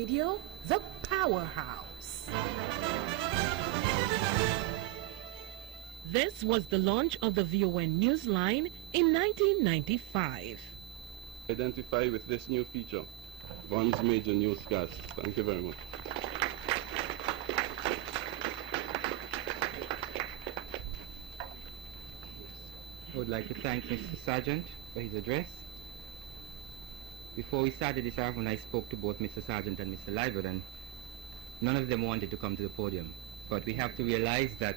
Radio, the powerhouse. This was the launch of the VON Newsline in 1995. Identify with this new feature, VON's major newscast. Thank you very much. I would like to thank Mr. Sargent for his address. Before we started this afternoon, I spoke to both Mr. Sargent and Mr. Liebert, and none of them wanted to come to the podium. But we have to realize that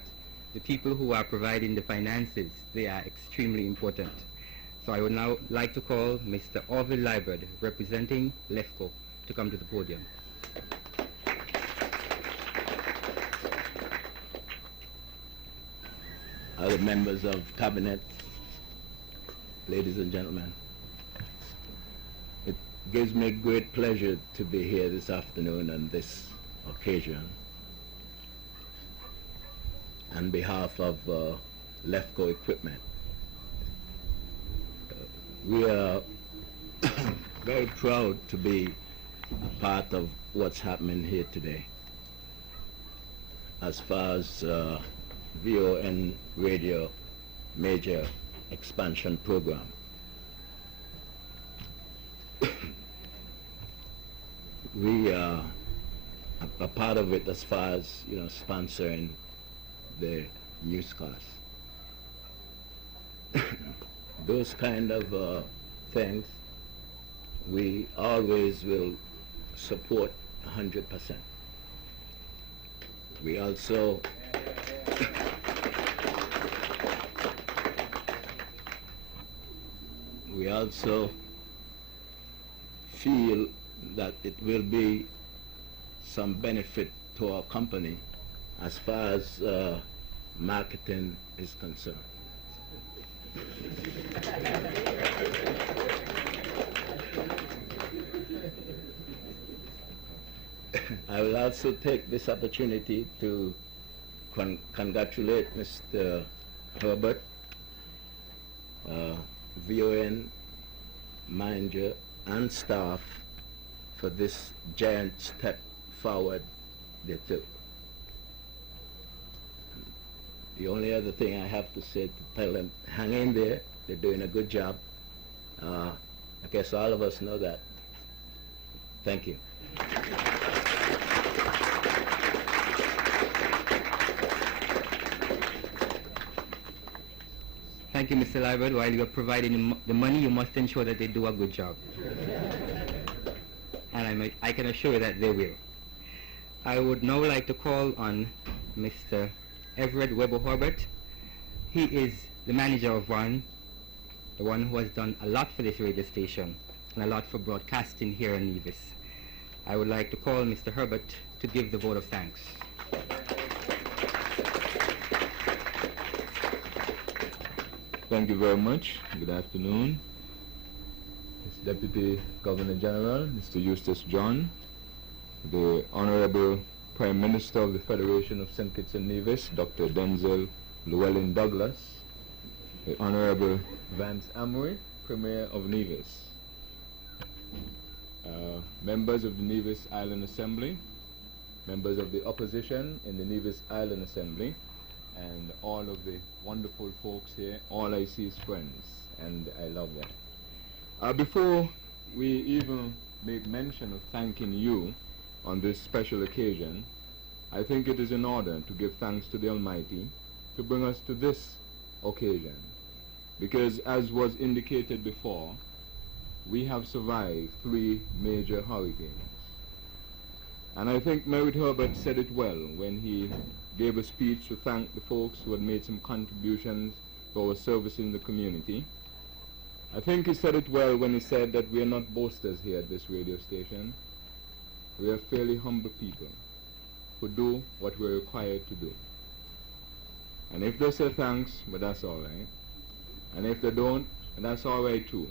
the people who are providing the finances, they are extremely important. So I would now like to call Mr. Orville Liebert, representing LEFCO, to come to the podium. Other members of Cabinet, ladies and gentlemen, it gives me great pleasure to be here this afternoon on this occasion on behalf of LEFCO Equipment. We are very proud to be a part of what's happening here today as far as VON Radio major expansion program. We are a part of it as far as, sponsoring the newscast. Those kind of things we always will support 100%. We also feel that it will be some benefit to our company as far as marketing is concerned. I will also take this opportunity to congratulate Mr. Herbert, VON manager and staff, for this giant step forward they took. The only other thing I have to say to tell them, hang in there, they're doing a good job. I guess all of us know that. Thank you. Thank you, Mr. Liebert. While you are providing the money, you must ensure that they do a good job. And I can assure you that they will. I would now like to call on Mr. Everett Weber Herbert. He is the manager of VON, the one who has done a lot for this radio station and a lot for broadcasting here in Nevis. I would like to call Mr. Herbert to give the vote of thanks. Thank you very much. Good afternoon. Mr. Deputy Governor General, Mr. Eustace John, the Honorable Prime Minister of the Federation of St. Kitts and Nevis, Dr. Denzel Llewellyn Douglas, the Honorable Vance Amory, Premier of Nevis, members of the Nevis Island Assembly, members of the opposition in the Nevis Island Assembly, and all of the wonderful folks here. All I see is friends, and I love them. Before we even make mention of thanking you on this special occasion, I think it is in order to give thanks to the Almighty to bring us to this occasion, because as was indicated before, we have survived 3 major hurricanes. And I think Merritt Herbert said it well when he gave a speech to thank the folks who had made some contributions to our service in the community. I think he said it well when he said that we are not boasters here at this radio station. We are fairly humble people who do what we're required to do. And if they say thanks, but that's all right. And if they don't, that's all right too,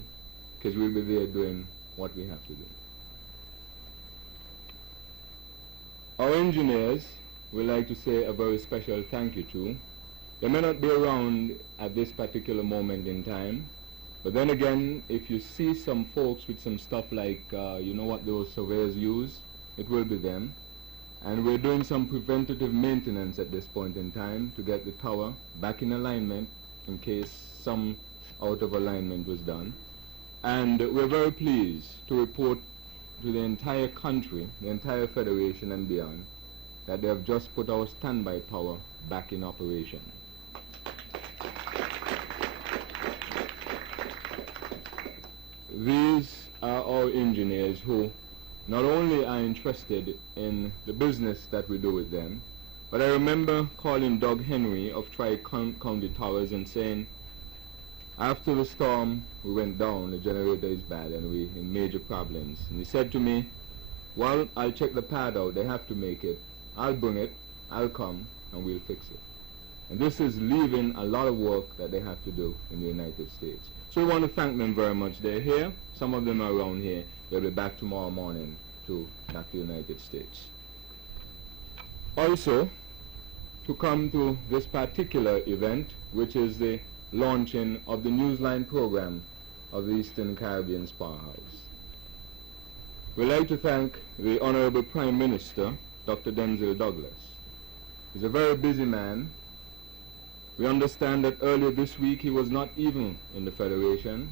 because we'll be there doing what we have to do. Our engineers, we'd like to say a very special thank you to. They may not be around at this particular moment in time, but then again, if you see some folks with some stuff like, you know what those surveyors use, it will be them. And we're doing some preventative maintenance at this point in time to get the tower back in alignment in case some out of alignment was done. And we're very pleased to report to the entire country, the entire Federation and beyond, that they have just put our standby tower back in operation. These are our engineers who not only are interested in the business that we do with them, but I remember calling Doug Henry of Tri-County Towers and saying, after the storm we went down, the generator is bad and we're in major problems. And he said to me, well, I'll check the pad out, they have to make it. I'll bring it, I'll come, and we'll fix it. And this is leaving a lot of work that they have to do in the United States. So we want to thank them very much. They're here, some of them are around here. They'll be back tomorrow morning to back to the United States. Also, to come to this particular event, which is the launching of the Newsline program of the Eastern Caribbean Powerhouse. We'd like to thank the Honorable Prime Minister, Dr. Denzel Douglas. He's a very busy man. We understand that earlier this week he was not even in the Federation.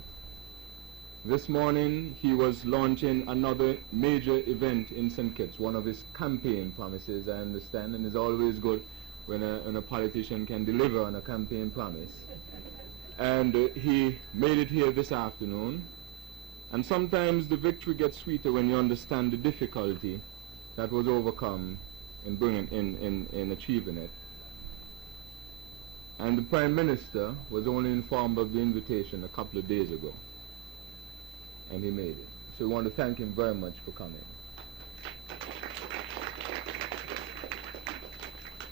This morning he was launching another major event in St. Kitts, one of his campaign promises, I understand, and it's always good when a politician can deliver on a campaign promise. And he made it here this afternoon. And sometimes the victory gets sweeter when you understand the difficulty that was overcome in achieving it. And the Prime Minister was only informed of the invitation a couple of days ago, and he made it. So we want to thank him very much for coming.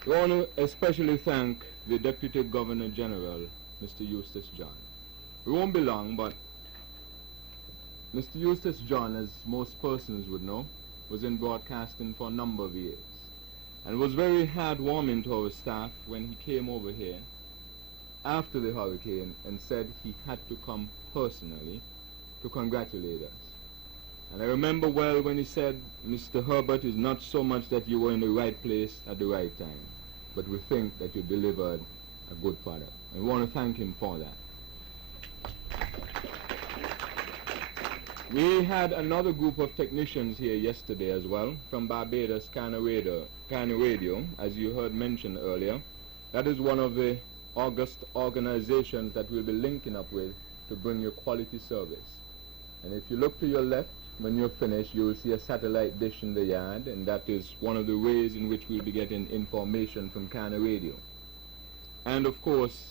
We want to especially thank the Deputy Governor General, Mr. Eustace John. We won't be long, but Mr. Eustace John, as most persons would know, was in broadcasting for a number of years, and was very heartwarming to our staff when he came over here after the hurricane and said he had to come personally to congratulate us. And I remember well when he said, Mr. Herbert, is not so much that you were in the right place at the right time, but we think that you delivered a good product. And we want to thank him for that. We had another group of technicians here yesterday as well from Barbados Kana Radio, as you heard mentioned earlier. That is one of the August organizations that we'll be linking up with to bring you quality service. And if you look to your left, when you're finished, you will see a satellite dish in the yard, and that is one of the ways in which we'll be getting information from Kana Radio. And of course,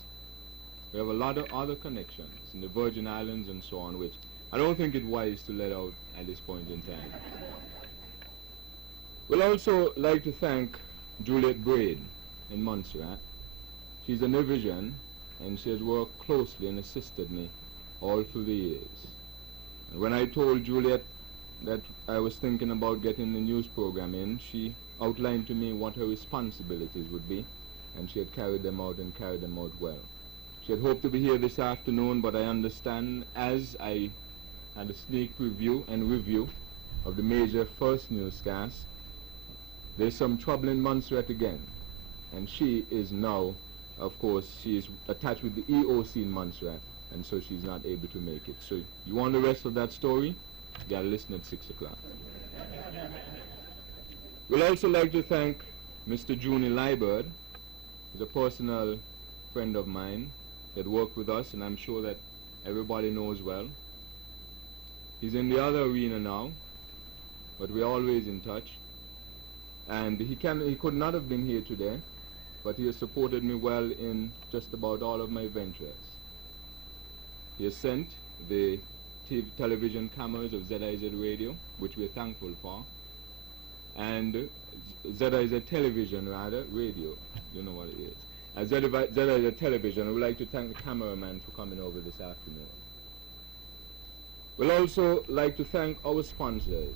we have a lot of other connections in the Virgin Islands and so on, which I don't think it's wise to let out at this point in time. We'll also like to thank Juliet Braid in Montserrat. She's a Nivision, and she has worked closely and assisted me all through the years. And when I told Juliet that I was thinking about getting the news program in, she outlined to me what her responsibilities would be, and she had carried them out and carried them out well. She had hoped to be here this afternoon, but I understand, as I had a sneak preview and review of the major first newscast, there's some trouble in Montserrat again, and she is now, of course, she is attached with the EOC in Montserrat, and so she's not able to make it. So you want the rest of that story? You gotta listen at 6 o'clock. We'd also like to thank Mr. Juni Liebert. He's a personal friend of mine that worked with us, and I'm sure that everybody knows well. He's in the other arena now, but we're always in touch. And he could not have been here today, but he has supported me well in just about all of my ventures. He has sent the television cameras of ZIZ Radio, which we're thankful for, and ZIZ Television, rather, radio, you know what it is. ZIZ Television, I would like to thank the cameraman for coming over this afternoon. We'd also like to thank our sponsors.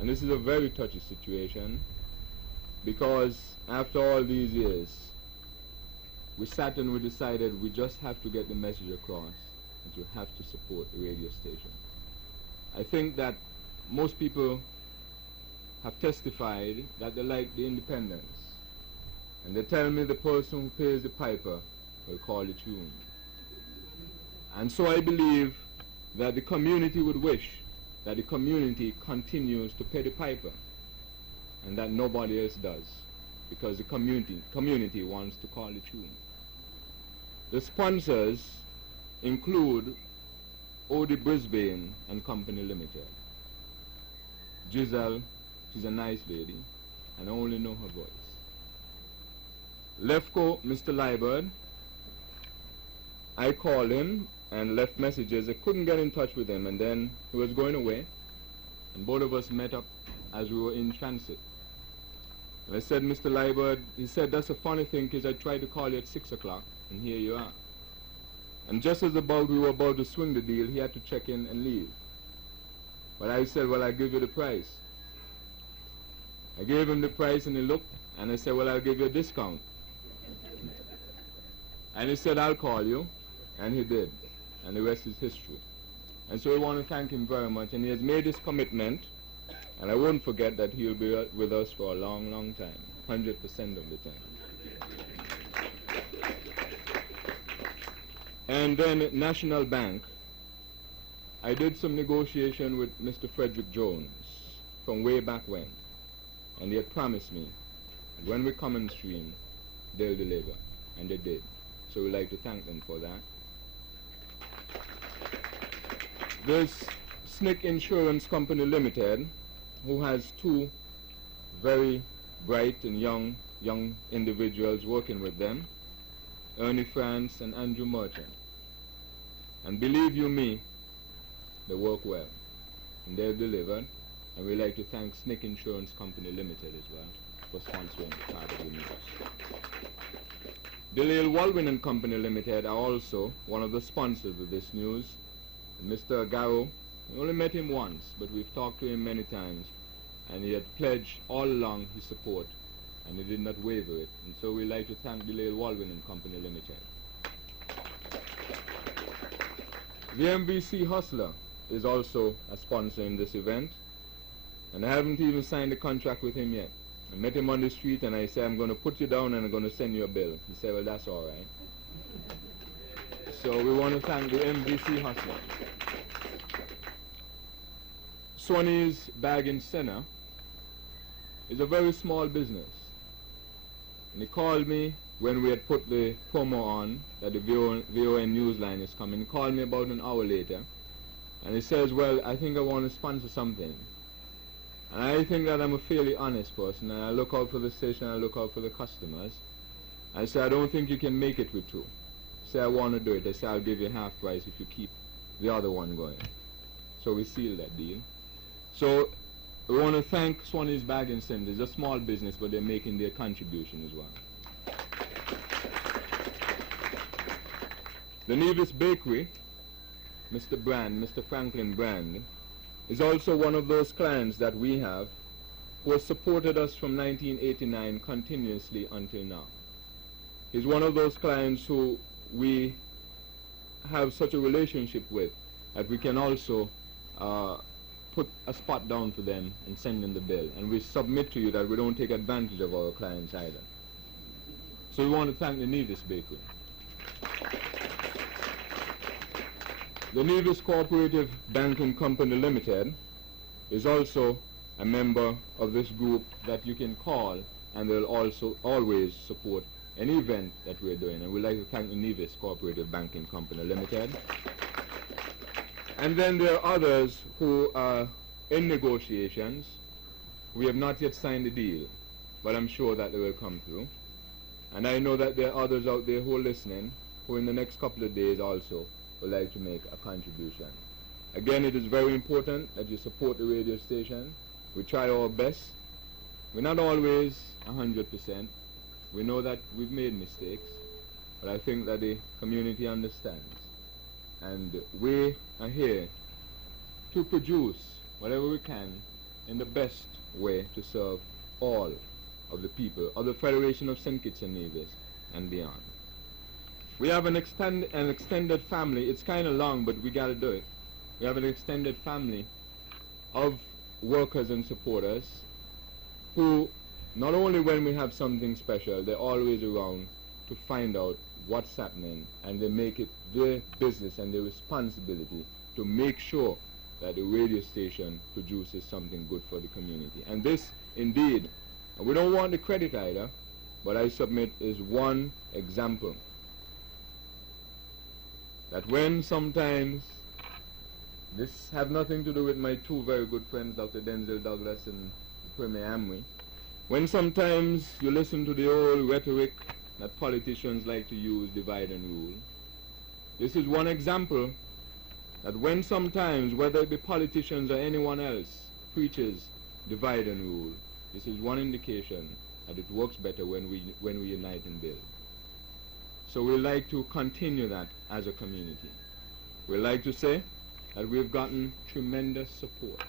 And this is a very touchy situation, because after all these years, we sat and we decided we just have to get the message across, and we have to support the radio station. I think that most people have testified that they like the independence. And they tell me the person who pays the piper will call the tune. And so I believe that the community would wish that the community continues to pay the piper and that nobody else does, because the community wants to call the tune. The sponsors include Odie Brisbane and Company Limited. Giselle, she's a nice lady, and I only know her voice. Lefco, Mr. Liebert, I called him and left messages. I couldn't get in touch with him, and then he was going away, and both of us met up as we were in transit. And I said, Mr. Liebert, he said, that's a funny thing, because I tried to call you at 6 o'clock, and here you are. And just as we were about to swing the deal, he had to check in and leave. But I said, well, I'll give you the price. I gave him the price, and he looked, and I said, well, I'll give you a discount. And he said, I'll call you, and he did. And the rest is history. And so we want to thank him very much, and he has made his commitment, and I won't forget that he'll be with us for a long, long time, 100% of the time. And then National Bank, I did some negotiation with Mr. Frederick Jones from way back when, and he had promised me that when we come on stream, they'll deliver, and they did. So we'd like to thank them for that. There's Snick Insurance Company Limited, who has two very bright and young individuals working with them, Ernie France and Andrew Merchant. And believe you me, they work well, and they're delivered, and we'd like to thank Snick Insurance Company Limited as well for sponsoring part of the news. Delisle Walwyn and Company Limited are also one of the sponsors of this news. And Mr. Garrow, we only met him once, but we've talked to him many times, and he had pledged all along his support, and he did not waver it. And so we'd like to thank Delisle Walwyn and Company Limited. The MBC Hustler is also a sponsor in this event, and I haven't even signed a contract with him yet. I met him on the street, and I said, I'm going to put you down and I'm going to send you a bill. He said, well, that's all right. So we want to thank the MBC Hustler. Swanee's Bag and Center is a very small business. And he called me when we had put the promo on that the VON Newsline is coming. He called me about an hour later, and he says, well, I think I want to sponsor something. And I think that I'm a fairly honest person, and I look out for the station, I look out for the customers. I say, I don't think you can make it with two. Say, I want to do it. I say, I'll give you half price if you keep the other one going. So we sealed that deal. So we want to thank Swanee's Bag and Center. It's a small business, but they're making their contribution as well. The Nevis Bakery, Mr. Brand, Mr. Franklin Brand, is also one of those clients that we have who has supported us from 1989 continuously until now. He's one of those clients who we have such a relationship with that we can also put a spot down for them and send them the bill. And we submit to you that we don't take advantage of our clients either. So we want to thank the Nevis Bakery. The Nevis Cooperative Banking Company Limited is also a member of this group that you can call, and they'll also always support any event that we're doing. And we'd like to thank the Nevis Cooperative Banking Company Limited. And then there are others who are in negotiations. We have not yet signed the deal, but I'm sure that they will come through. And I know that there are others out there who are listening, who in the next couple of days also would like to make a contribution. Again, it is very important that you support the radio station. We try our best. We're not always 100%. We know that we've made mistakes, but I think that the community understands. And we are here to produce whatever we can in the best way to serve all of the people of the Federation of St. Kitts and Nevis and beyond. We have an extended family. It's kind of long, but we got to do it. We have an extended family of workers and supporters, who, not only when we have something special, they're always around to find out what's happening, and they make it their business and their responsibility to make sure that the radio station produces something good for the community. And this, indeed, and we don't want the credit either, but I submit is one example that when sometimes, this have nothing to do with my two very good friends, Dr. Denzel Douglas and Premier Amway, when sometimes you listen to the old rhetoric that politicians like to use, divide and rule, this is one example that when sometimes, whether it be politicians or anyone else, preaches divide and rule, this is one indication that it works better when we unite and build. So we like to continue that as a community. We like to say that we've gotten tremendous support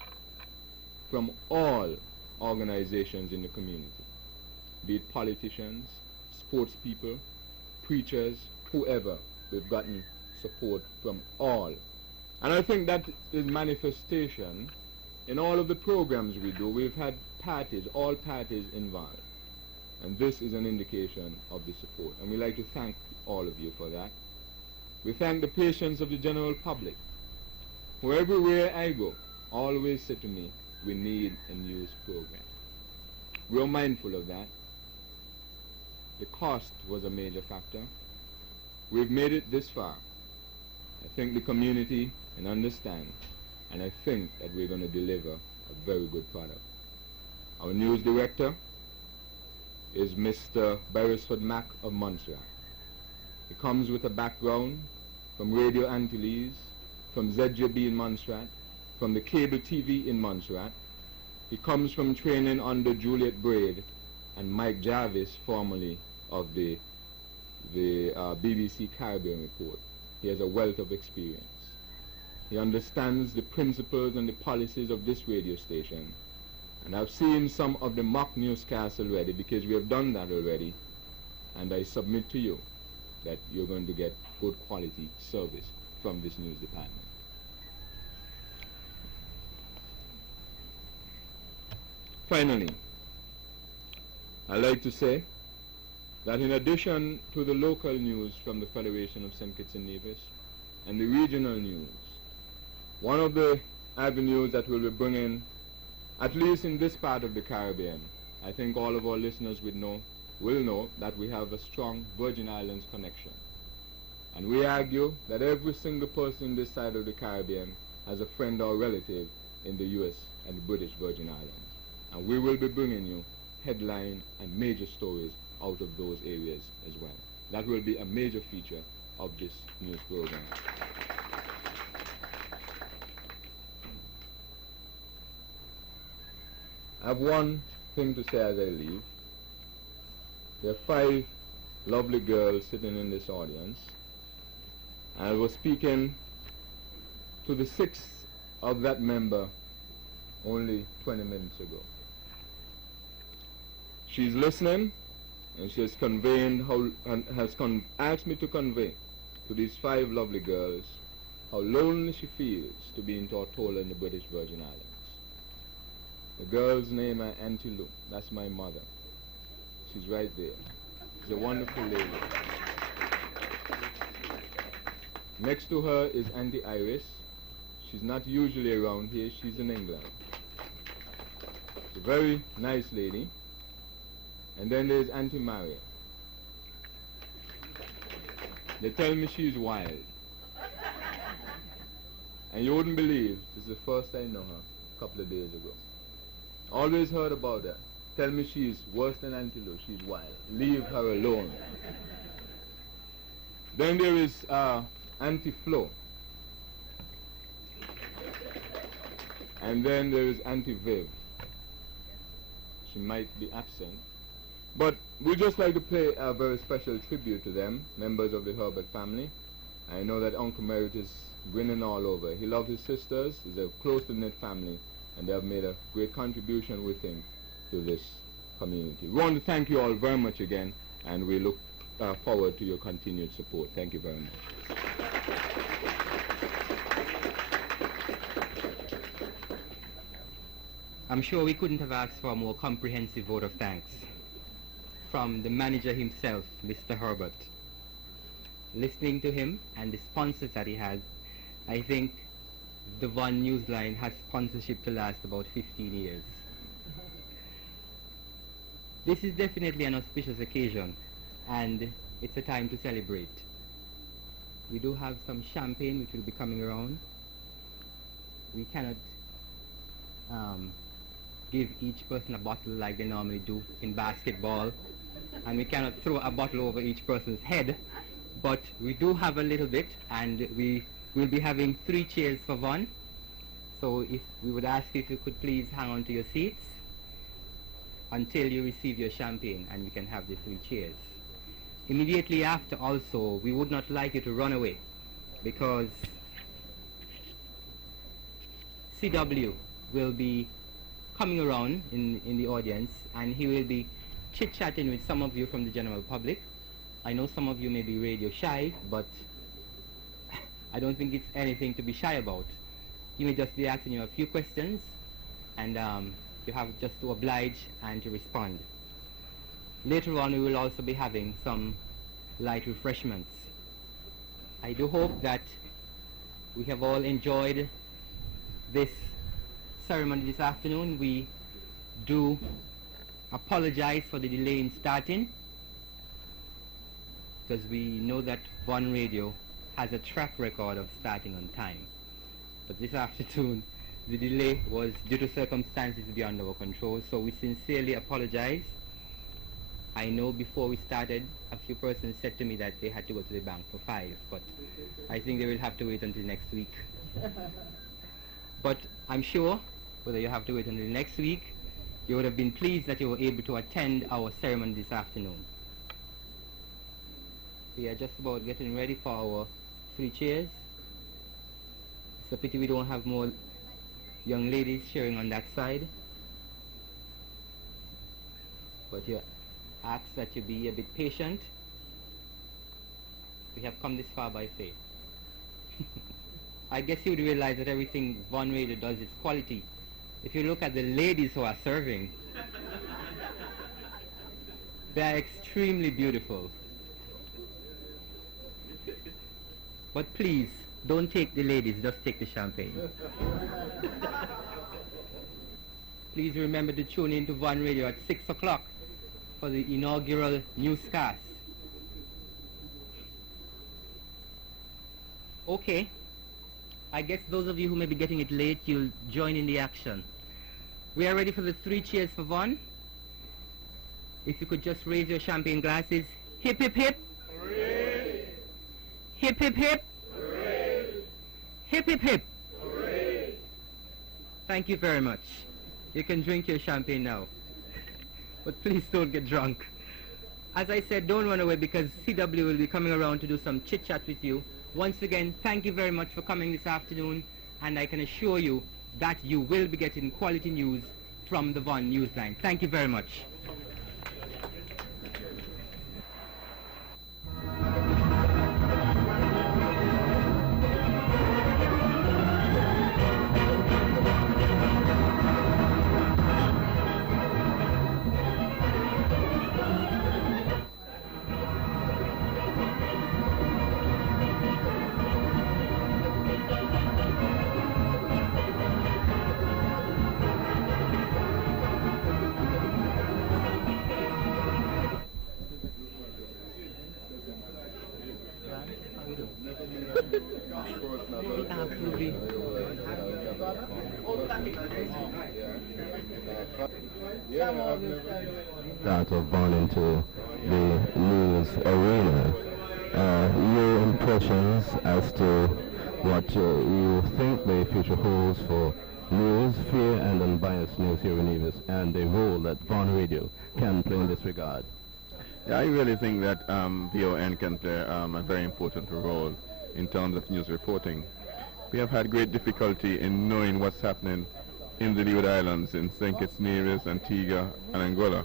from all organizations in the community, be it politicians, sports people, preachers, whoever. We've gotten support from all. And I think that is manifestation in all of the programs we do. We've had parties, all parties involved. And this is an indication of the support. And we like to thank all of you for that. We thank the patience of the general public, who everywhere I go always say to me, we need a news program. We're mindful of that. The cost was a major factor. We've made it this far. I think the community can understand, and I think that we're going to deliver a very good product. Our news director is Mr. Beresford Mack of Montserrat. He comes with a background from Radio Antilles, from ZJB in Montserrat, from the cable TV in Montserrat. He comes from training under Juliet Braid and Mike Jarvis, formerly of the BBC Caribbean Report. He has a wealth of experience. He understands the principles and the policies of this radio station. And I've seen some of the mock newscasts already, because we have done that already. And I submit to you that you're going to get good quality service from this news department. Finally, I'd like to say that in addition to the local news from the Federation of St. Kitts and Nevis and the regional news, one of the avenues that we'll be bringing, at least in this part of the Caribbean, I think all of our listeners will know that we have a strong Virgin Islands connection. And we argue that every single person in this side of the Caribbean has a friend or relative in the U.S. and the British Virgin Islands. And we will be bringing you headline and major stories out of those areas as well. That will be a major feature of this news program. I have one thing to say as I leave. There are 5 lovely girls sitting in this audience. I was speaking to the 6th of that member only 20 minutes ago. She's listening, and she has asked me to convey to these 5 lovely girls how lonely she feels to be in Tortola in the British Virgin Islands. The girl's name is Auntie Lou. That's my mother. She's right there. She's a wonderful lady. Next to her is Auntie Iris. She's not usually around here. She's in England. She's a very nice lady. And then there's Auntie Maria. They tell me she's wild. And you wouldn't believe, this is the first I know her, a couple of days ago. Always heard about her. Tell me she's worse than Auntie Lou. She's wild. Leave her alone. Then there is Auntie Flo. And then there is Auntie Viv. She might be absent. But we'd just like to pay a very special tribute to them, members of the Herbert family. I know that Uncle Merritt is grinning all over. He loves his sisters. He's a close-knit family, and they have made a great contribution with him to this community. We want to thank you all very much again, and we look forward to your continued support. Thank you very much. I'm sure we couldn't have asked for a more comprehensive vote of thanks from the manager himself, Mr. Herbert. Listening to him and the sponsors that he has, I think the One Newsline has sponsorship to last about 15 years. This is definitely an auspicious occasion, and it's a time to celebrate. We do have some champagne which will be coming around. We cannot give each person a bottle like they normally do in basketball, and we cannot throw a bottle over each person's head, but we do have a little bit, and we will be having 3 cheers for Von. So if we would ask if you could please hang on to your seats until you receive your champagne, and you can have the 3 cheers. Immediately after also, we would not like you to run away, because CW will be coming around in the audience, and he will be chit-chatting with some of you from the general public. I know some of you may be radio shy, but I don't think it's anything to be shy about. He may just be asking you a few questions, and you have just to oblige and to respond. Later on, we will also be having some light refreshments. I do hope that we have all enjoyed this ceremony this afternoon. We do apologize for the delay in starting, because we know that One Radio has a track record of starting on time. But this afternoon, the delay was due to circumstances beyond our control, so we sincerely apologize. I know before we started, a few persons said to me that they had to go to the bank for 5, but I think they will have to wait until next week. But I'm sure, whether you have to wait until next week, you would have been pleased that you were able to attend our ceremony this afternoon. We are just about getting ready for our 3 cheers. It's a pity we don't have more young ladies cheering on that side. But you ask that you be a bit patient. We have come this far by faith. I guess you would realize that everything One Radio does is quality. If you look at the ladies who are serving, they are extremely beautiful. But please, don't take the ladies, just take the champagne. Please remember to tune in to One Radio at 6 o'clock for the inaugural newscast. Okay, I guess those of you who may be getting it late, you'll join in the action. We are ready for the 3 cheers for Von. If you could just raise your champagne glasses. Hip, hip, hip. Hooray! Hip, hip, hip. Hooray! Hip, hip, hip. Hooray! Thank you very much. You can drink your champagne now. But please don't get drunk. As I said, don't run away, because CW will be coming around to do some chit-chat with you. Once again, thank you very much for coming this afternoon, and I can assure you that you will be getting quality news from the One Newsline. Thank you very much. That of born into the news arena. Your impressions as to what you think the future holds for news, fair and unbiased news here in Nevis, and the role that Von Radio can play in this regard. Yeah, I really think that VON can play a very important role in terms of news reporting. We have had great difficulty in knowing what's happening in the Leeward Islands, in St. Kitts, Nevis, Antigua, and Angola.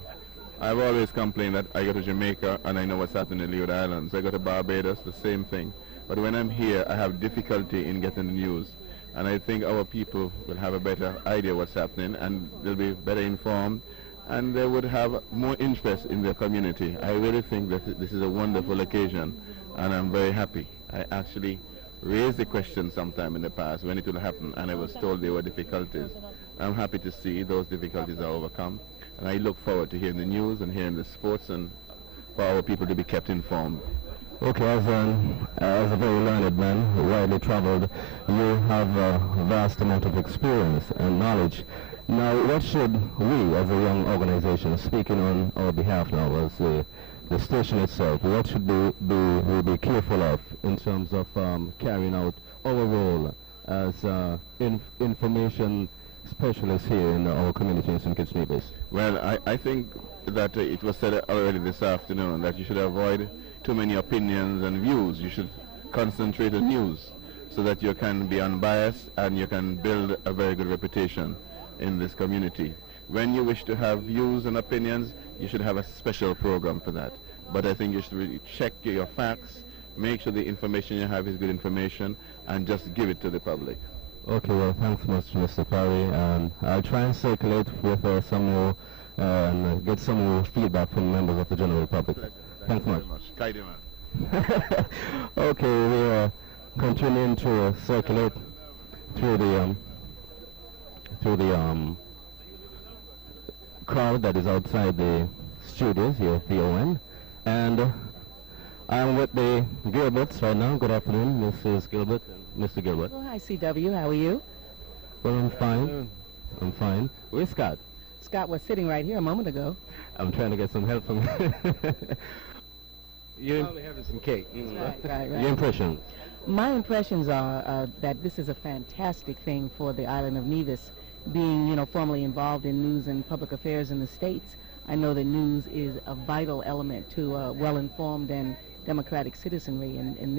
I've always complained that I go to Jamaica and I know what's happening in the Leeward Islands. I go to Barbados, the same thing. But when I'm here, I have difficulty in getting the news. And I think our people will have a better idea what's happening, and they'll be better informed, and they would have more interest in their community. I really think that this is a wonderful occasion, and I'm very happy. I actually raised the question sometime in the past when it will happen, and I was told there were difficulties. I'm happy to see those difficulties are overcome, and I look forward to hearing the news and hearing the sports, and for our people to be kept informed. Okay, as a very learned man, widely traveled, you have a vast amount of experience and knowledge. Now, what should we, as a young organization, speaking on our behalf now, as the station itself, what should we be careful of in terms of carrying out our role as information specialists here in our community in St. Kitts Nevis? Well, I think that it was said already this afternoon that you should avoid too many opinions and views. You should concentrate on news so that you can be unbiased and you can build a very good reputation in this community. When you wish to have views and opinions, you should have a special program for that. But I think you should really check your facts, make sure the information you have is good information, and just give it to the public. Okay, well, thanks much, Mr. Parry, and I'll try and circulate with some more and get some more feedback from members of the general public. Thanks much. Okay, we are continuing to circulate through the crowd that is outside the studios here at VON, and I'm with the Gilberts right now. Good afternoon, Mrs. Gilbert and Mr. Gilbert. Well, hi, CW. How are you? Well, I'm fine. I'm fine. Where's Scott? Scott was sitting right here a moment ago. I'm trying to get some help from You're probably having some cake. Right. Your impression? My impressions are that this is a fantastic thing for the island of Nevis. Being, formerly involved in news and public affairs in the States, I know that news is a vital element to well-informed and democratic citizenry, and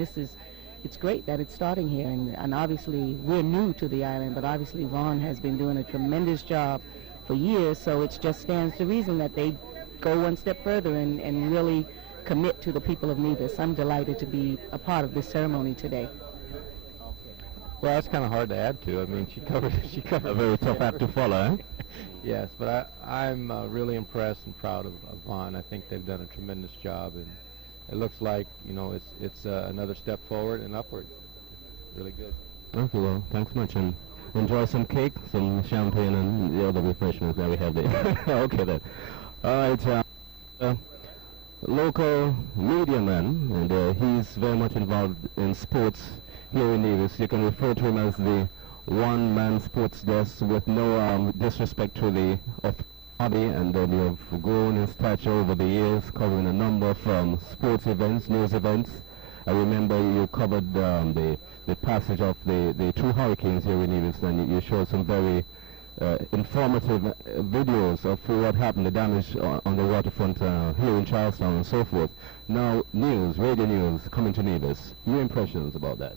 it's great that it's starting here, and obviously we're new to the island, but obviously Vaughn has been doing a tremendous job for years, so it just stands to reason that they go one step further and really commit to the people of Nevis. I'm delighted to be a part of this ceremony today. Well, that's kind of hard to add to. I mean, she covered A very tough act to follow, eh? Yes, but I'm really impressed and proud of Vaughn. I think they've done a tremendous job, and it looks like, it's another step forward and upward. Really good. Okay, well, thanks much, and enjoy some cake, some champagne, and the other refreshments that we have there. Okay, then. All right, local media man, and he's very much involved in sports here in Nevis. You can refer to him as the one-man sports desk with no disrespect to the hobby, and you have grown in stature over the years, covering a number of sports events, news events. I remember you covered the passage of the two hurricanes here in Nevis, and you showed some very informative videos of what happened, the damage on the waterfront here in Charlestown and so forth. Now, radio news coming to Nevis. Your impressions about that?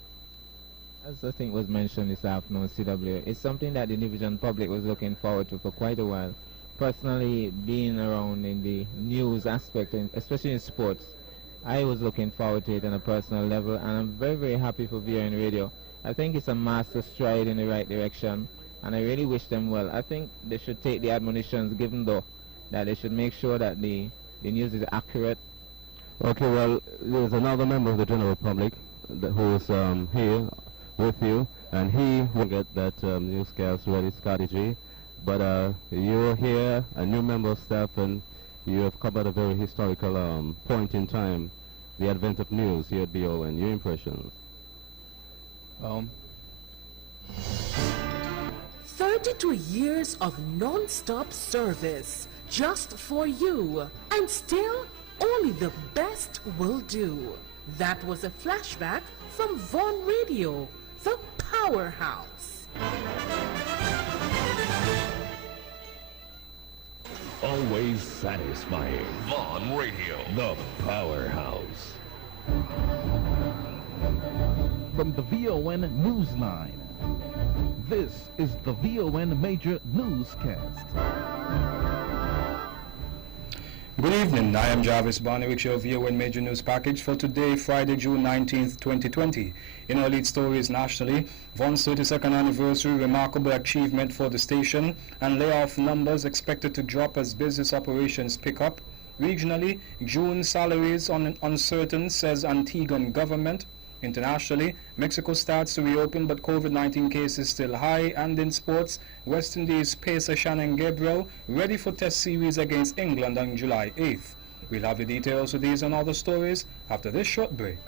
As I think was mentioned this afternoon, CW, it's something that the Nevisian public was looking forward to for quite a while. Personally, being around in the news aspect, and especially in sports, I was looking forward to it on a personal level, and I'm very, very happy for VON Radio. I think it's a master stride in the right direction, and I really wish them well. I think they should take the admonitions given, though, that they should make sure that the news is accurate. Okay, well, there's another member of the general public who is here with you, and he will get that newscast ready, Scotty G. But you're here, a new member of staff, and you have covered a very historical point in time, the advent of news here at VON. Your impressions? 32 years of non-stop service just for you, and still only the best will do. That was a flashback from Vaughn Radio, the powerhouse. Always satisfying. Vaughn Radio, the powerhouse. From the VON Newsline, this is the VON Major Newscast. Good evening, I am Jarvis Barney with your VON Major News Package for today, Friday, June 19th, 2020. In our lead stories nationally, Vaughan's 32nd anniversary, remarkable achievement for the station, and layoff numbers expected to drop as business operations pick up. Regionally, June salaries uncertain, says Antiguan government. Internationally, Mexico starts to reopen, but COVID-19 cases still high. And in sports, West Indies pacer Shannon Gabriel ready for test series against England on July 8th. We'll have the details of these and other stories after this short break.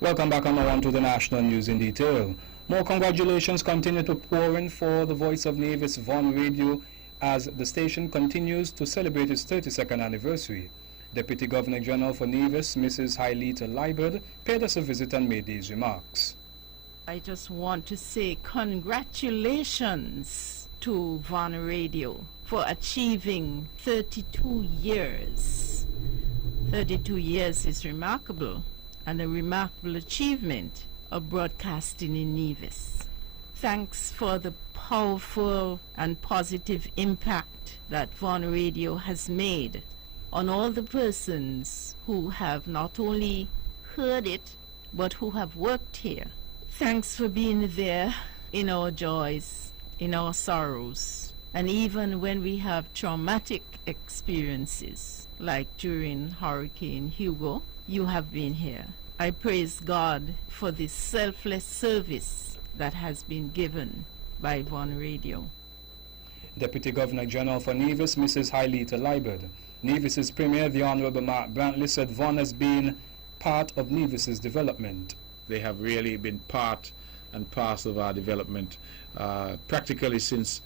Welcome back on to the national news in detail. More congratulations continue to pour in for the Voice of Nevis Vaughan Radio as the station continues to celebrate its 32nd anniversary. Deputy Governor General for Nevis, Mrs. Hailita Liebert, paid us a visit and made these remarks. I just want to say congratulations to Vaughan Radio for achieving 32 years. 32 years is remarkable, and a remarkable achievement of broadcasting in Nevis. Thanks for the powerful and positive impact that Vaughan Radio has made on all the persons who have not only heard it, but who have worked here. Thanks for being there in our joys, in our sorrows, and even when we have traumatic experiences, like during Hurricane Hugo, you have been here. I praise God for this selfless service that has been given by Vaughan Radio. Deputy Governor General for Nevis, Mrs. Hailita Liebert. Nevis's Premier, the Honorable Mark Brantley, said Vaughan has been part of Nevis's development. They have really been part and parcel of our development practically since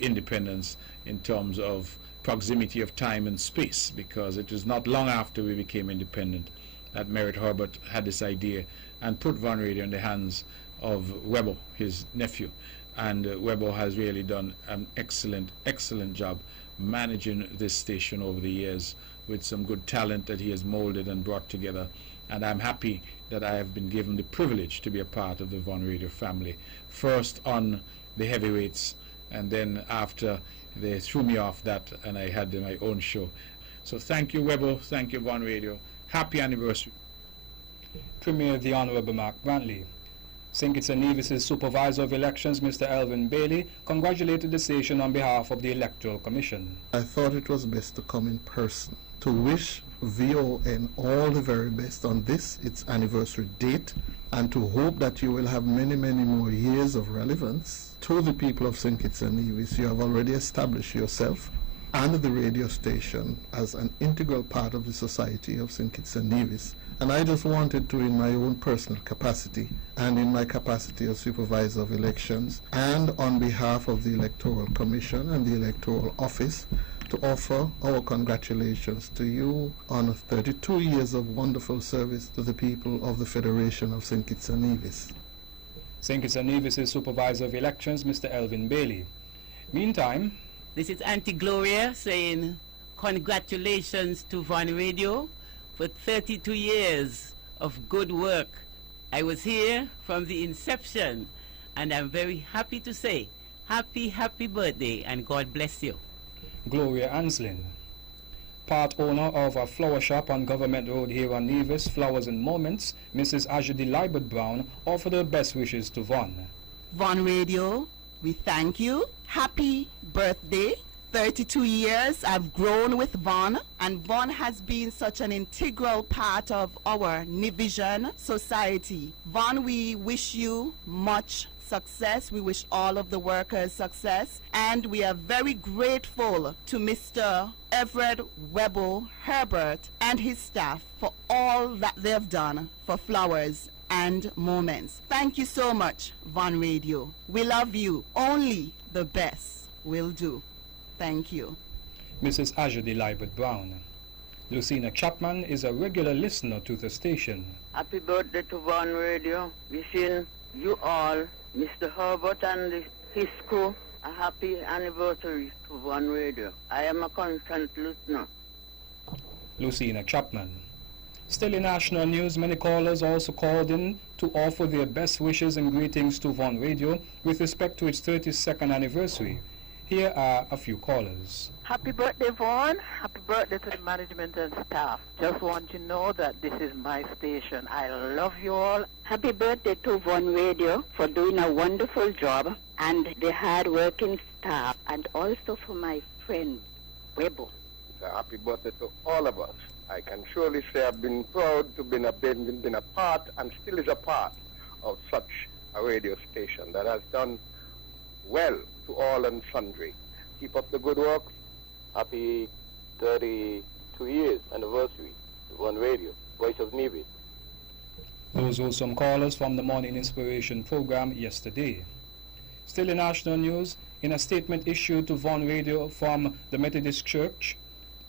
independence in terms of proximity of time and space, because it was not long after we became independent that Merritt Herbert had this idea and put Vaughan Radio in the hands of Webbo, his nephew. And Webbo has really done an excellent job managing this station over the years with some good talent that he has molded and brought together. And I'm happy that I have been given the privilege to be a part of the Vaughan Radio family. First on the heavyweights, and then after they threw me off that and I had my own show. So thank you, Webbo, thank you, Vaughan Radio. Happy anniversary. Premier the Honorable Mark Brantley. St. Kitts and Nevis' Supervisor of Elections, Mr. Elvin Bailey, congratulated the station on behalf of the Electoral Commission. I thought it was best to come in person to wish VON all the very best on this, its anniversary date, and to hope that you will have many more years of relevance to the people of St. Kitts and Nevis. You have already established yourself and the radio station as an integral part of the society of St. Kitts and Nevis. And I just wanted to, in my own personal capacity and in my capacity as Supervisor of Elections and on behalf of the Electoral Commission and the Electoral Office, to offer our congratulations to you on 32 years of wonderful service to the people of the Federation of St. Kitts and Nevis. St. Kitts and Nevis' Supervisor of Elections, Mr. Elvin Bailey. Meantime, this is Auntie Gloria saying congratulations to Vaughan Radio for 32 years of good work. I was here from the inception, and I'm very happy to say happy, happy birthday, and God bless you. Gloria Anslin, part owner of a flower shop on Government Road here on Nevis, Flowers and Moments, Mrs. Ajadi Libert Brown, offered her best wishes to Von. Von Radio, we thank you. Happy birthday. 32 years I've grown with Von, and Von has been such an integral part of our Nivision society. Von, we wish you much success. We wish all of the workers success, and we are very grateful to Mr. Everett Webbo Herbert and his staff for all that they've done for Flowers and Moments. Thank you so much, Von Radio. We love you. Only the best will do. Thank you. Mrs. Ajadi Libert Brown. Lucina Chapman is a regular listener to the station. Happy birthday to Von Radio. Wishing you all, Mr. Herbert and his crew, a happy anniversary to Von Radio. I am a constant listener. Lucina Chapman. Still in national news, many callers also called in to offer their best wishes and greetings to Von Radio with respect to its 32nd anniversary. Here are a few callers. Happy birthday, Vaughn. Happy birthday to the management and staff. Just want you to know that this is my station. I love you all. Happy birthday to Von Radio for doing a wonderful job, and the hard-working staff, and also for my friend, Webbo. It's a happy birthday to all of us. I can surely say I've been proud to been a part, and still is a part, of such a radio station that has done well to all and sundry. Keep up the good work. Happy 32 years anniversary to One Radio, Voice of Nevis. Those were some callers from the Morning Inspiration program yesterday. Still in national news, in a statement issued to Von Radio from the Methodist Church,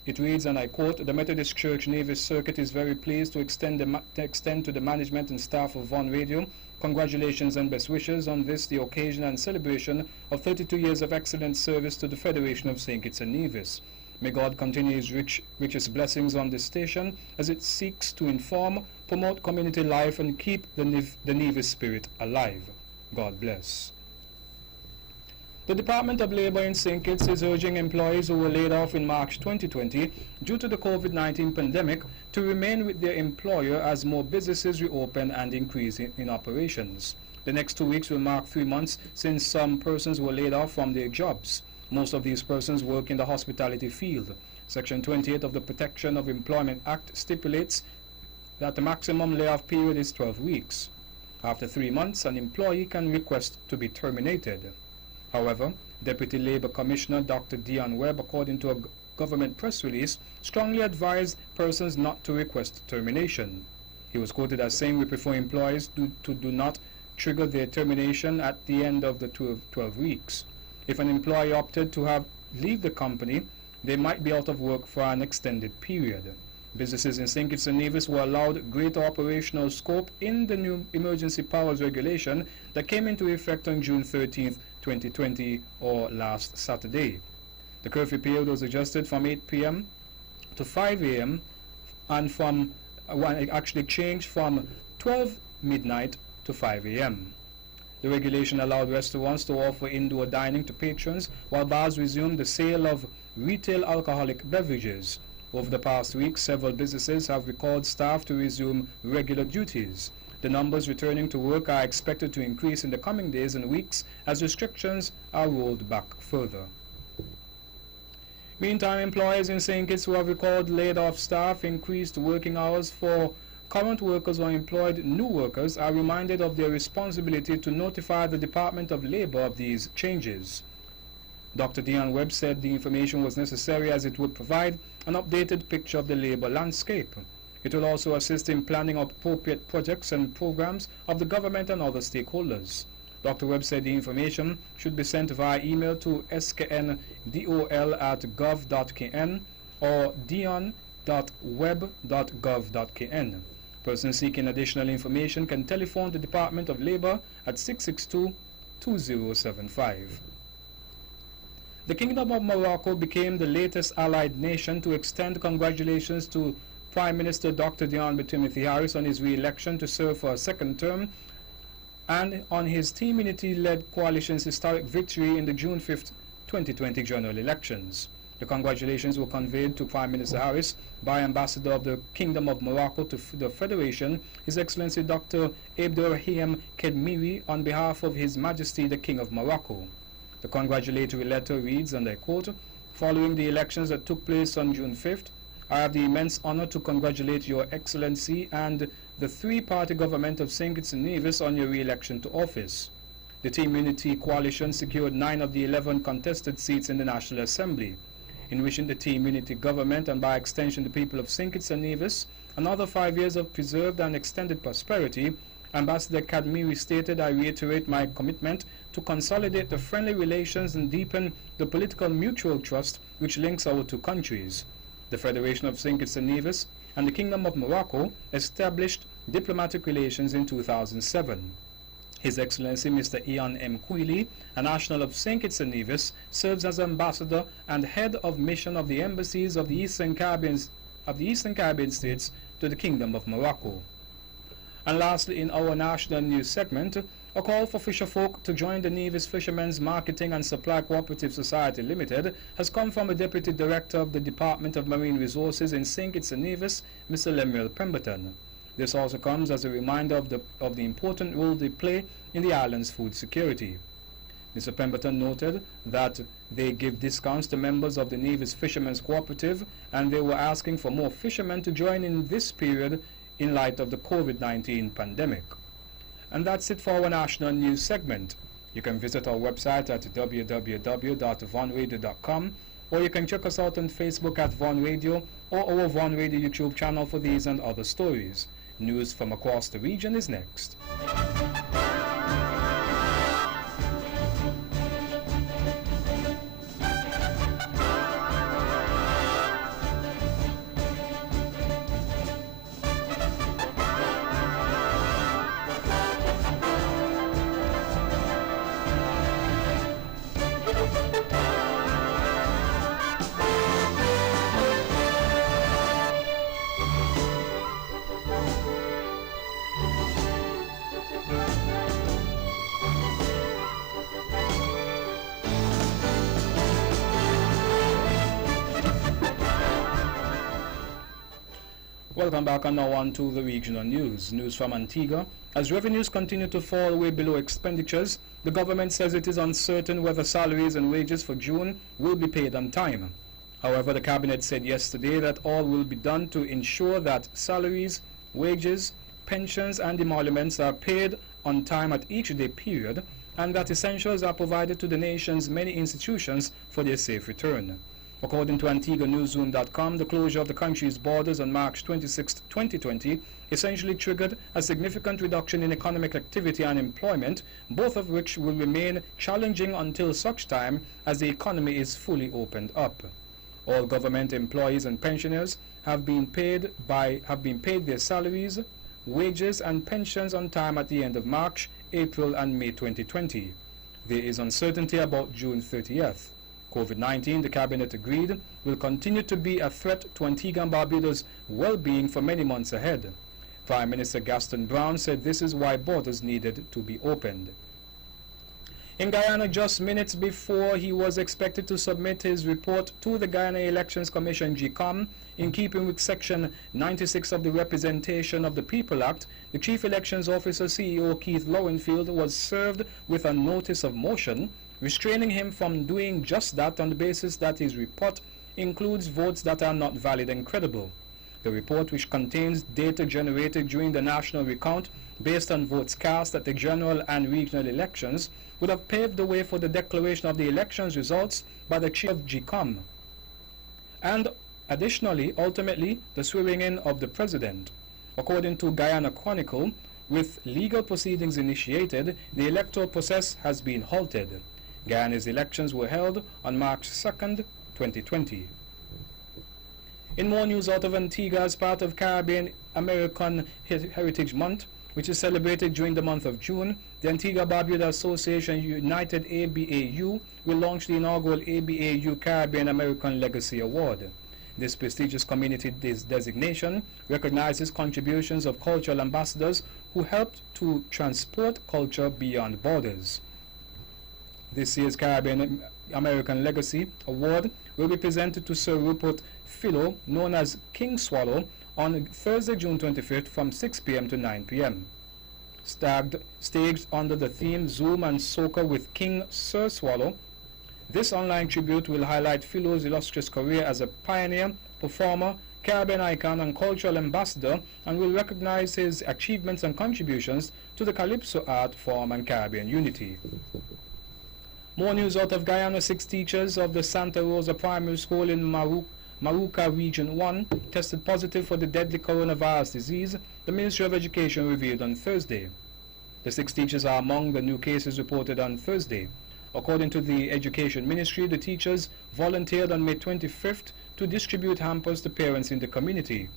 it reads, and I quote, "The Methodist Church Nevis Circuit is very pleased to extend to the management and staff of Von Radio congratulations and best wishes on this, the occasion and celebration of 32 years of excellent service to the Federation of St. Kitts and Nevis. May God continue his richest blessings on this station as it seeks to inform, promote community life and keep the Nevis spirit alive. God bless." The Department of Labor in St. Kitts is urging employees who were laid off in March 2020 due to the COVID-19 pandemic to remain with their employer as more businesses reopen and increase in operations. The next 2 weeks will mark 3 months since some persons were laid off from their jobs. Most of these persons work in the hospitality field. Section 28 of the Protection of Employment Act stipulates that the maximum layoff period is 12 weeks. After 3 months, an employee can request to be terminated. However, Deputy Labor Commissioner Dr. Dion Webb, according to a government press release, strongly advised persons not to request termination. He was quoted as saying, "We prefer employees to do not trigger their termination at the end of the 12 weeks. If an employee opted to leave the company, they might be out of work for an extended period." Businesses in St. Kitts and Nevis were allowed greater operational scope in the new Emergency Powers Regulation that came into effect on June 13th, 2020, or last Saturday. The curfew period was adjusted from 8 p.m. to 5 a.m. and actually changed from 12 midnight to 5 a.m. The regulation allowed restaurants to offer indoor dining to patrons, while bars resumed the sale of retail alcoholic beverages. Over the past week, several businesses have recalled staff to resume regular duties. The numbers returning to work are expected to increase in the coming days and weeks as restrictions are rolled back further. Meantime, employers in St. Kitts who have recalled laid-off staff, increased working hours for current workers or employed new workers are reminded of their responsibility to notify the Department of Labor of these changes. Dr. Dion Webb said the information was necessary as it would provide an updated picture of the labor landscape. It will also assist in planning appropriate projects and programs of the government and other stakeholders. Dr. Webb said the information should be sent via email to skndol@gov.kn or dion.web.gov.kn. Persons seeking additional information can telephone the Department of Labor at 662-2075. The Kingdom of Morocco became the latest allied nation to extend congratulations to Prime Minister Dr. Dion Timothy Harris on his re-election to serve for a second term and on his Team Unity-led coalition's historic victory in the June 5th, 2020 general elections. The congratulations were conveyed to Prime Minister Harris by Ambassador of the Kingdom of Morocco to the Federation, His Excellency Dr. Abdelrahim Kedmiri, on behalf of His Majesty the King of Morocco. The congratulatory letter reads, and I quote, "Following the elections that took place on June 5th, I have the immense honor to congratulate Your Excellency and the three-party government of St. Kitts and Nevis on your re-election to office. The Team Unity coalition secured 9 of the 11 contested seats in the National Assembly. In wishing the Team Unity government, and by extension the people of St. Kitts and Nevis, another 5 years of preserved and extended prosperity, Ambassador Kadmiri stated, I reiterate my commitment to consolidate the friendly relations and deepen the political mutual trust which links our two countries. The Federation of St. Kitts and Nevis and the Kingdom of Morocco established diplomatic relations in 2007. His Excellency Mr. Ian M. Quealy, a national of St. Kitts and Nevis, serves as ambassador and head of mission of the embassies of the Eastern Caribbean states to the Kingdom of Morocco. And lastly, in our national news segment, a call for fisherfolk to join the Nevis Fishermen's Marketing and Supply Cooperative Society Limited has come from a Deputy Director of the Department of Marine Resources in St. Kitts and Nevis, Mr. Lemuel Pemberton. This also comes as a reminder of the important role they play in the island's food security. Mr. Pemberton noted that they give discounts to members of the Nevis Fishermen's Cooperative, and they were asking for more fishermen to join in this period in light of the COVID-19 pandemic. And that's it for our national news segment. You can visit our website at www.vonradio.com, or you can check us out on Facebook at Von Radio or our Von Radio YouTube channel for these and other stories. News from across the region is next. Welcome back, and now on to the regional news. News from Antigua. As revenues continue to fall way below expenditures, the government says it is uncertain whether salaries and wages for June will be paid on time. However, the cabinet said yesterday that all will be done to ensure that salaries, wages, pensions and emoluments are paid on time at each day period, and that essentials are provided to the nation's many institutions for their safe return. According to AntiguaNewsroom.com, the closure of the country's borders on March 26, 2020, essentially triggered a significant reduction in economic activity and employment, both of which will remain challenging until such time as the economy is fully opened up. All government employees and pensioners have been paid their salaries, wages and pensions on time at the end of March, April and May 2020. There is uncertainty about June 30th. COVID-19, the cabinet agreed, will continue to be a threat to Antigua and Barbuda's well-being for many months ahead. Prime Minister Gaston Brown said this is why borders needed to be opened. In Guyana, just minutes before he was expected to submit his report to the Guyana Elections Commission, GECOM, in keeping with Section 96 of the Representation of the People Act, the Chief Elections Officer, CEO Keith Lowenfield, was served with a notice of motion restraining him from doing just that on the basis that his report includes votes that are not valid and credible. The report, which contains data generated during the national recount based on votes cast at the general and regional elections, would have paved the way for the declaration of the elections results by the chief of GECOM, and additionally, ultimately, the swearing-in of the president. According to Guyana Chronicle, with legal proceedings initiated, the electoral process has been halted. Guyana's elections were held on March 2nd, 2020. In more news out of Antigua, as part of Caribbean American Heritage Month, which is celebrated during the month of June, the Antigua-Barbuda Association United ABAU will launch the inaugural ABAU Caribbean American Legacy Award. This prestigious community designation recognizes contributions of cultural ambassadors who helped to transport culture beyond borders. This year's Caribbean American Legacy Award will be presented to Sir Rupert Philo, known as King Swallow, on Thursday, June 25th from 6 p.m. to 9 p.m. Staged under the theme Zoom and Soca with King Sir Swallow, this online tribute will highlight Philo's illustrious career as a pioneer, performer, Caribbean icon and cultural ambassador, and will recognize his achievements and contributions to the Calypso art form and Caribbean unity. More news out of Guyana. 6 teachers of the Santa Rosa Primary School in Maruca Region 1 tested positive for the deadly coronavirus disease, the Ministry of Education revealed on Thursday. The 6 teachers are among the new cases reported on Thursday. According to the Education Ministry, the teachers volunteered on May 25th to distribute hampers to parents in the community.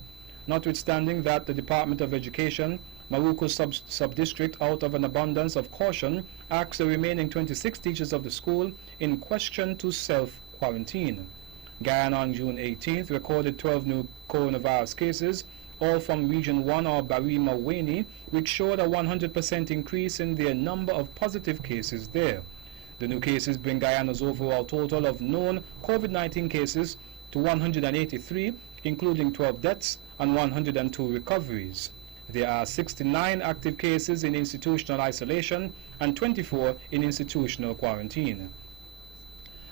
Notwithstanding that, the Department of Education, Maruco Sub-District, out of an abundance of caution, asked the remaining 26 teachers of the school in question to self-quarantine. Guyana on June 18th recorded 12 new coronavirus cases, all from Region 1 or Barima-Weni, which showed a 100% increase in the number of positive cases there. The new cases bring Guyana's overall total of known COVID-19 cases to 183, including 12 deaths and 102 recoveries. There are 69 active cases in institutional isolation and 24 in institutional quarantine.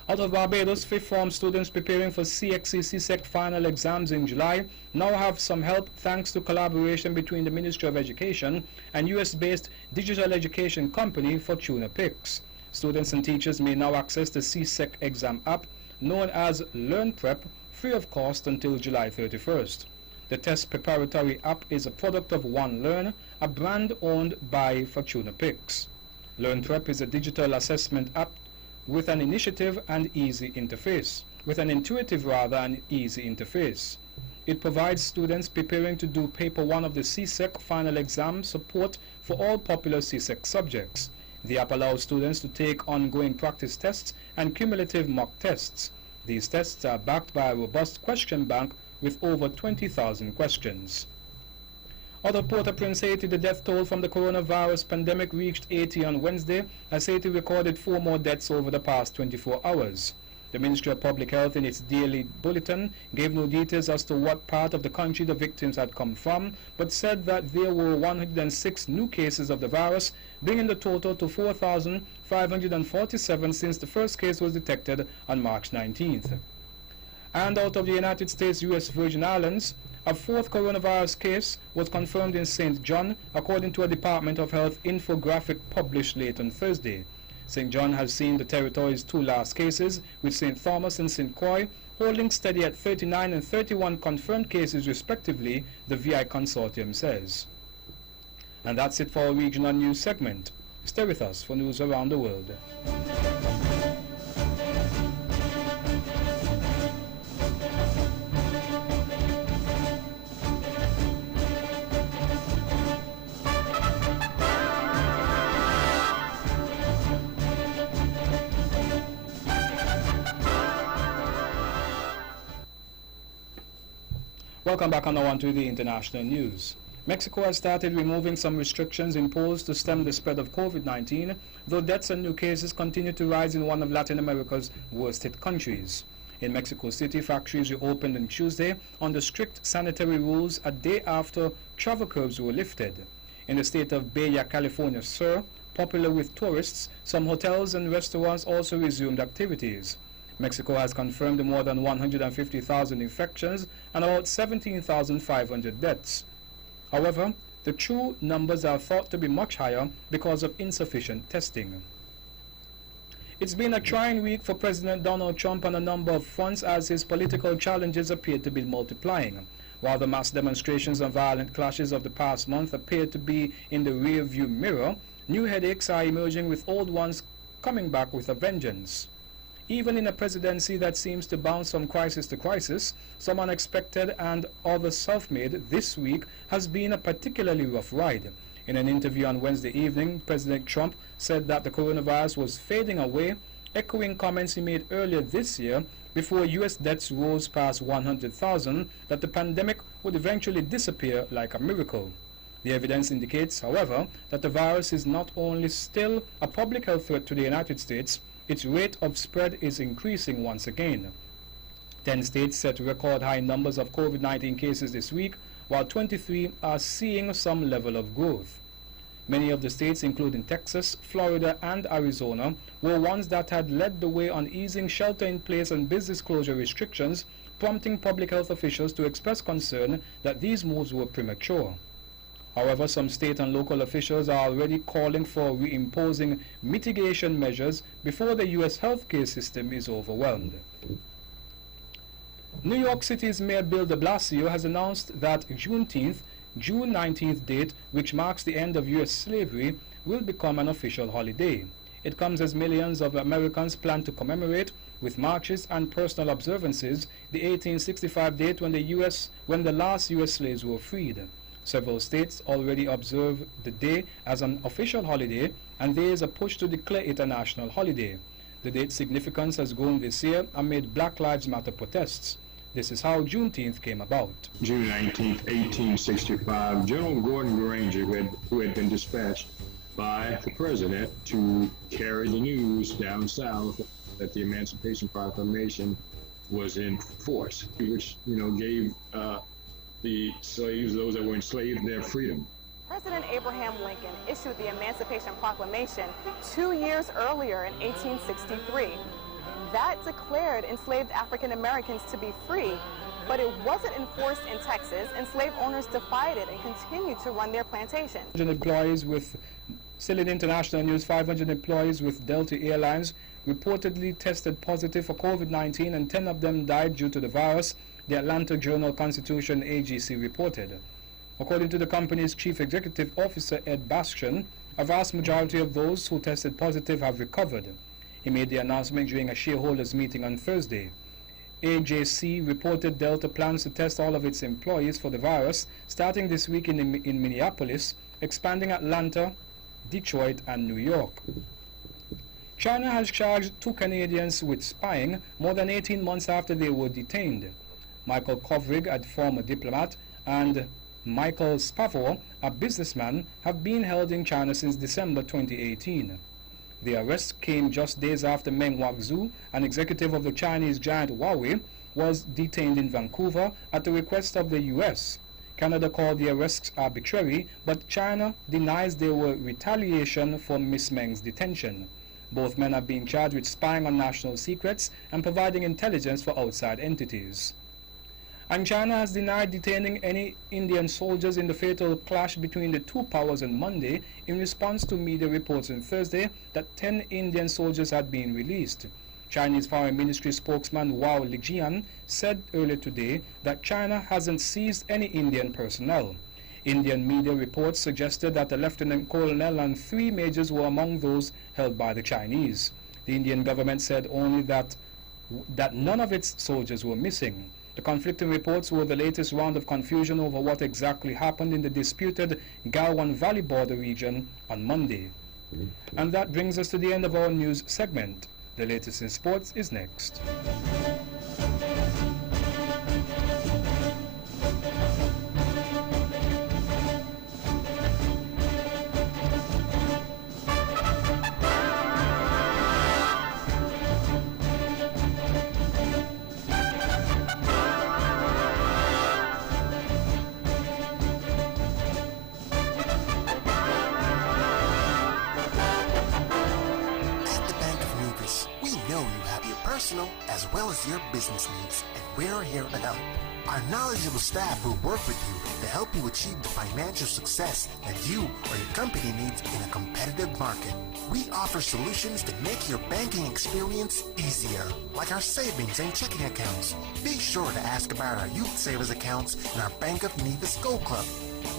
Out of Barbados, 5th form students preparing for CXC-CSEC final exams in July now have some help thanks to collaboration between the Ministry of Education and US-based digital education company Fortuna Pix. Students and teachers may now access the CSEC exam app known as LearnPrep free of cost until July 31st. The test preparatory app is a product of OneLearn, a brand owned by Fortuna Pix. LearnPrep is a digital assessment app with an intuitive and easy interface. It provides students preparing to do paper 1 of the CSEC final exam support for all popular CSEC subjects. The app allows students to take ongoing practice tests and cumulative mock tests. These tests are backed by a robust question bank with over 20,000 questions. Out of Port-au-Prince, Haiti, the death toll from the coronavirus pandemic reached 80 on Wednesday, as Haiti recorded 4 more deaths over the past 24 hours. The Ministry of Public Health in its daily bulletin gave no details as to what part of the country the victims had come from, but said that there were 106 new cases of the virus, bringing the total to 4,547 since the first case was detected on March 19th. And out of the United States, U.S. Virgin Islands, a 4th coronavirus case was confirmed in St. John, according to a Department of Health infographic published late on Thursday. St. John has seen the territory's 2 last cases, with St. Thomas and St. Croix holding steady at 39 and 31 confirmed cases respectively, the VI Consortium says. And that's it for our regional news segment. Stay with us for news around the world. Welcome back on to the international news. Mexico has started removing some restrictions imposed to stem the spread of COVID-19, though deaths and new cases continue to rise in one of Latin America's worst-hit countries. In Mexico City, factories reopened on Tuesday under strict sanitary rules a day after travel curbs were lifted. In the state of Baja California Sur, popular with tourists, some hotels and restaurants also resumed activities. Mexico has confirmed more than 150,000 infections and about 17,500 deaths. However, the true numbers are thought to be much higher because of insufficient testing. It's been a trying week for President Donald Trump on a number of fronts as his political challenges appear to be multiplying. While the mass demonstrations and violent clashes of the past month appear to be in the rear-view mirror, new headaches are emerging with old ones coming back with a vengeance. Even in a presidency that seems to bounce from crisis to crisis, some unexpected and other self-made, this week has been a particularly rough ride. In an interview on Wednesday evening, President Trump said that the coronavirus was fading away, echoing comments he made earlier this year before U.S. deaths rose past 100,000 that the pandemic would eventually disappear like a miracle. The evidence indicates, however, that the virus is not only still a public health threat to the United States, its rate of spread is increasing once again. 10 states set record high numbers of COVID-19 cases this week, while 23 are seeing some level of growth. Many of the states, including Texas, Florida, and Arizona, were ones that had led the way on easing shelter-in-place and business closure restrictions, prompting public health officials to express concern that these moves were premature. However, some state and local officials are already calling for reimposing mitigation measures before the U.S. healthcare system is overwhelmed. New York City's Mayor Bill de Blasio has announced that June 19th date, which marks the end of U.S. slavery, will become an official holiday. It comes as millions of Americans plan to commemorate, with marches and personal observances, the 1865 date when the last U.S. slaves were freed. Several states already observe the day as an official holiday, and there is a push to declare it a national holiday. The date's significance has grown this year amid Black Lives Matter protests. This is how Juneteenth came about. June 19, 1865, General Gordon Granger, who had been dispatched by the president to carry the news down south that the Emancipation Proclamation was in force, which, gave the slaves, those that were enslaved, their freedom. President Abraham Lincoln issued the Emancipation Proclamation 2 years earlier in 1863. That declared enslaved African Americans to be free, but it wasn't enforced in Texas, and slave owners defied it and continued to run their plantations. 500 employees with, still in international news, 500 employees with Delta Airlines reportedly tested positive for COVID-19, and 10 of them died due to the virus, the Atlanta Journal-Constitution AGC reported. According to the company's chief executive officer, Ed Bastian, a vast majority of those who tested positive have recovered. He made the announcement during a shareholders meeting on Thursday. AJC reported Delta plans to test all of its employees for the virus starting this week in Minneapolis, expanding Atlanta, Detroit, and New York. China has charged 2 Canadians with spying more than 18 months after they were detained. Michael Kovrig, a former diplomat, and Michael Spavor, a businessman, have been held in China since December 2018. The arrest came just days after Meng Wanzhou, an executive of the Chinese giant Huawei, was detained in Vancouver at the request of the U.S. Canada called the arrests arbitrary, but China denies they were retaliation for Ms. Meng's detention. Both men are being charged with spying on national secrets and providing intelligence for outside entities. And China has denied detaining any Indian soldiers in the fatal clash between the two powers on Monday in response to media reports on Thursday that 10 Indian soldiers had been released. Chinese Foreign Ministry spokesman Wao Lijian said earlier today that China hasn't seized any Indian personnel. Indian media reports suggested that the lieutenant colonel and 3 majors were among those held by the Chinese. The Indian government said only that none of its soldiers were missing. The conflicting reports were the latest round of confusion over what exactly happened in the disputed Galwan Valley border region on Monday. And that brings us to the end of our news segment. The latest in sports is next. as well as your business needs, and we're here to help. Our knowledgeable staff will work with you to help you achieve the financial success that you or your company needs in a competitive market. We offer solutions to make your banking experience easier, like our savings and checking accounts. Be sure to ask about our youth savers accounts and our Bank of Nevis Gold Club.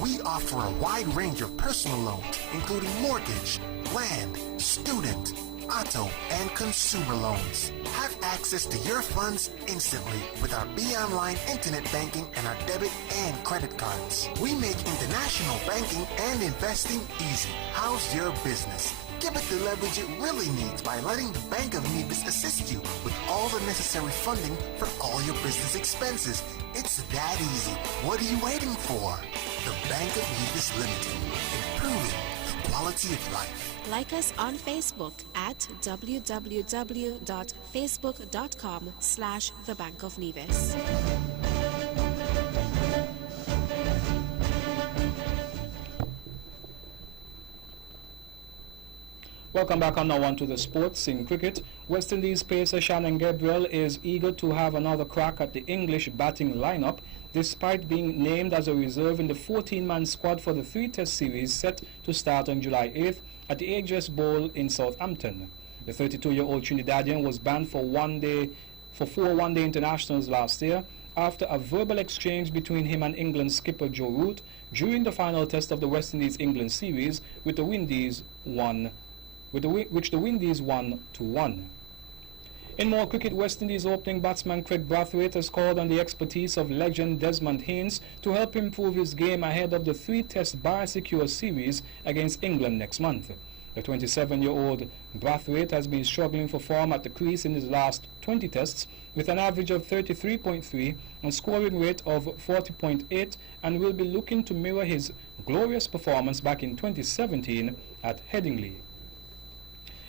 We offer a wide range of personal loans, including mortgage, land, student, auto, and consumer loans. Have access to your funds instantly with our Be Online internet banking and our debit and credit cards. We make international banking and investing easy. How's your business? Give it the leverage it really needs by letting the Bank of Nevis assist you with all the necessary funding for all your business expenses. It's that easy. What are you waiting for? The Bank of Nevis Limited, improving the quality of life. Like us on Facebook at www.facebook.com/The Bank of Nevis. Welcome back on now on to the sports. In cricket, West Indies pacer Shannon Gabriel is eager to have another crack at the English batting lineup despite being named as a reserve in the 14-man squad for the 3-test series set to start on July 8th at the AGS Bowl in Southampton. The 32-year-old Trinidadian was banned for 4 one-day internationals last year after a verbal exchange between him and England skipper Joe Root during the final test of the West Indies-England series, which the Windies won 2-1. In more cricket, West Indies opening batsman Craig Brathwaite has called on the expertise of legend Desmond Haynes to help improve his game ahead of the 3-test biosecure series against England next month. The 27-year-old Brathwaite has been struggling for form at the crease in his last 20 tests with an average of 33.3 and scoring rate of 40.8, and will be looking to mirror his glorious performance back in 2017 at Headingley.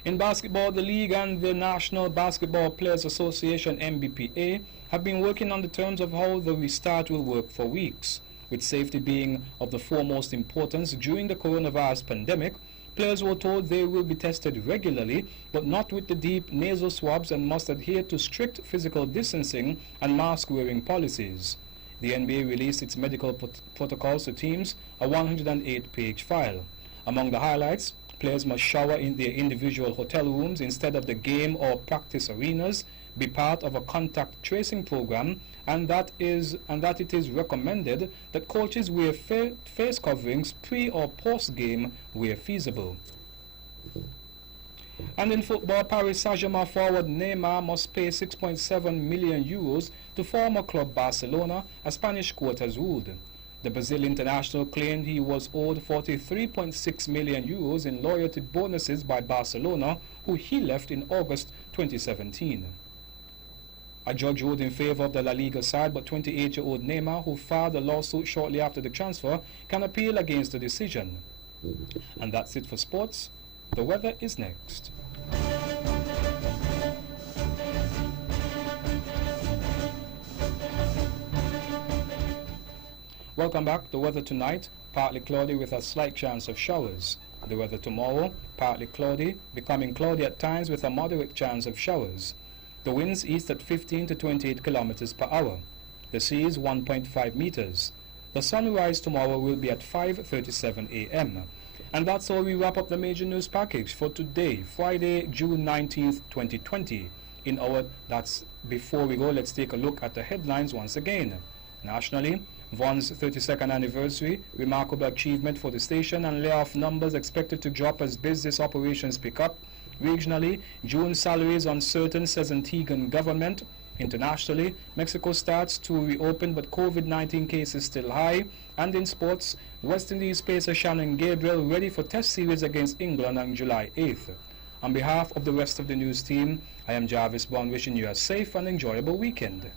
In basketball, the league and the National Basketball Players Association (NBPA) have been working on the terms of how the restart will work for weeks. With safety being of the foremost importance during the coronavirus pandemic, players were told they will be tested regularly, but not with the deep nasal swabs, and must adhere to strict physical distancing and mask-wearing policies. The NBA released its medical protocols to teams, a 108-page file. Among the highlights, players must shower in their individual hotel rooms instead of the game or practice arenas, be part of a contact tracing program, and that it is recommended that coaches wear face coverings pre or post game where feasible. And in football, Paris Saint-Germain forward Neymar must pay 6.7 million euros to former club Barcelona, a Spanish court has ruled. The Brazil international claimed he was owed 43.6 million euros in loyalty bonuses by Barcelona, who he left in August 2017. A judge ruled in favor of the La Liga side, but 28-year-old Neymar, who filed a lawsuit shortly after the transfer, can appeal against the decision. And that's it for sports. The weather is next. Welcome back. The weather tonight, partly cloudy with a slight chance of showers. The weather tomorrow, partly cloudy, becoming cloudy at times with a moderate chance of showers. The winds east at 15 to 28 kilometers per hour. The sea is 1.5 meters. The sunrise tomorrow will be at 5:37 a.m. And that's how we wrap up the major news package for today, Friday, June 19th, 2020. That's before we go, let's take a look at the headlines once again. Nationally, Vaughan's 32nd anniversary, remarkable achievement for the station, and layoff numbers expected to drop as business operations pick up. Regionally, June salaries uncertain, says Antiguan government. Internationally, Mexico starts to reopen, but COVID-19 cases still high. And in sports, West Indies pacer Shannon Gabriel ready for test series against England on July 8th. On behalf of the rest of the news team, I am Jarvis Bond, wishing you a safe and enjoyable weekend.